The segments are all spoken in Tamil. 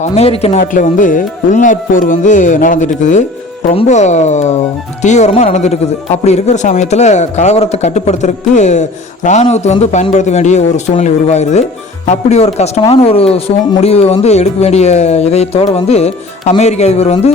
அமெரிக்க நாட்டில் வந்து உள்நாட்டு போர் வந்து நடந்துட்டு இருக்குது ரொம்ப தீவிரமாக நடந்துட்டு இருக்குது அப்படி இருக்கிற சமயத்தில் கலவரத்தை கட்டுப்படுத்துறதுக்கு இராணுவத்தை வந்து பயன்படுத்த வேண்டிய ஒரு சூழ்நிலை உருவாகிறது அப்படி ஒரு கஷ்டமான ஒரு சூ முடிவு வந்து எடுக்க வேண்டிய இதயத்தோடு வந்து அமெரிக்க அதிபர் வந்து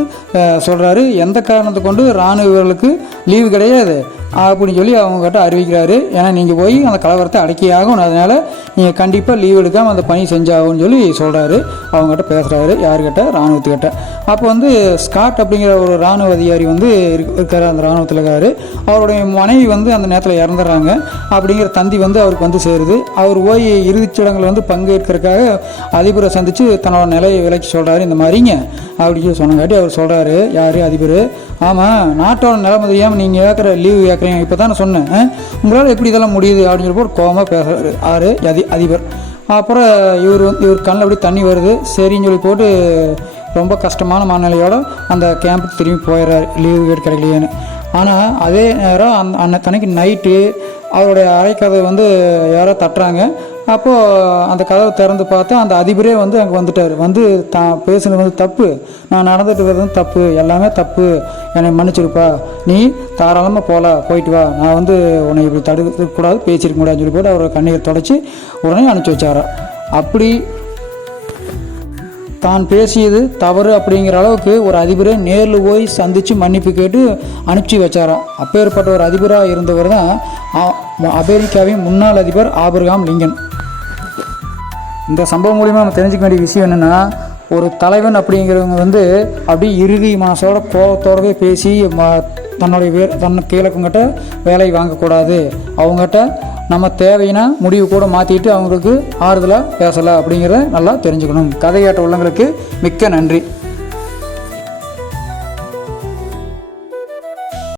சொல்கிறாரு எந்த காரணத்தை கொண்டு இராணுவர்களுக்கு லீவு கிடையாது. அப்படின்னு சொல்லி அவங்ககிட்ட அறிவிக்கிறாரு. ஏன்னா நீங்கள் போய் அந்த கலவரத்தை அடக்கி ஆகணும். அதனால் நீங்கள் கண்டிப்பாக லீவ் எடுக்காமல் அந்த பணி செஞ்சாகும்னு சொல்லி சொல்கிறாரு அவங்ககிட்ட பேசுகிறாரு யார்கிட்ட? இராணுவத்துக்கிட்ட அப்போ வந்து ஸ்காட் அப்படிங்கிற ஒரு இராணுவ அதிகாரி வந்து இருக்கார். அந்த இராணுவத்தில் இருக்காரு. அவருடைய மனைவி வந்து அந்த நேரத்தில் இறந்துடுறாங்க. அப்படிங்கிற தந்தி வந்து அவருக்கு வந்து சேருது. அவர் போய் இறுதிச்சடங்கில் வந்து பங்கேற்கிறதுக்காக அதிபரை சந்தித்து தன்னோட நிலையை விலக்கி சொல்கிறாரு இந்த மாதிரிங்க. அப்படின்னு சொல்லி சொன்னங்காட்டி அவர் சொல்கிறாரு யார்? அதிபர். ஆமாம் நாட்டோட நிலைமை தெரியாமல் நீங்கள் கேட்குற லீவு கேட்குறீங்க இப்போ தான் சொன்னேன் உங்களால் எப்படி இதெல்லாம் முடியுது அப்படின்னு சொல்லி கோபமாக பேசுகிறாரு ஆறு அதி அதிபர். அப்புறம் இவர் வந்து இவர் கண்ணில் அப்படி தண்ணி வருது. சரின்னு சொல்லி போட்டு ரொம்ப கஷ்டமான மனநிலையோட அந்த கேம்புக்கு திரும்பி போயிடுறாரு. லீவு வீடு கிடைக்கலையேன்னு. ஆனால் அதே நேரம் அந் அன்னைக்கு நைட்டு அவருடைய அறைக்கதை வந்து யாரோ தட்டுறாங்க. அப்போது அந்த கதவை திறந்து பார்த்தா அந்த அதிபரே வந்து அங்கே வந்துட்டார். வந்து தான் பேசுனது வந்து தப்பு. நான் நடந்துட்டு வர்றது தப்பு. எல்லாமே தப்பு. என்னை மன்னிச்சிருப்பா. நீ தாராளமாக போகலாம் போயிட்டு வா. நான் வந்து உன்னை இப்படி தடுக்கக்கூடாது பேசியிருக்க கூடாதுன்னு சொல்லி போட்டு அவரை கண்ணீர் தொடச்சி உடனே அனுப்பிச்சி வச்சாராம் அப்படி தான் பேசியது தவறு அப்படிங்கிற அளவுக்கு ஒரு அதிபரை நேரில் போய் சந்தித்து மன்னிப்பு கேட்டு அனுப்பிச்சி வச்சாராம் அப்பேற்பட்ட ஒரு அதிபராக இருந்தவர் தான் அமெரிக்காவின் முன்னாள் அதிபர் ஆபிரகாம் லிங்கன். இந்த சம்பவம் மூலிமா நம்ம தெரிஞ்சுக்க வேண்டிய விஷயம் என்னென்னா ஒரு தலைவன் அப்படிங்கிறவங்க வந்து அப்படியே இறுதி மனசோட கோபத்தோடவே பேசி ம- தன்னுடைய வே தன் கீழக்கங்கிட்ட வேலை வாங்கக்கூடாது. அவங்ககிட்ட நம்ம தேவையினா முடிவு கூட மாற்றிட்டு அவங்களுக்கு ஆறுதலாக பேசலை அப்படிங்கிறத நல்லா தெரிஞ்சுக்கணும். கதை கேட்ட உள்ளங்களுக்கு மிக்க நன்றி.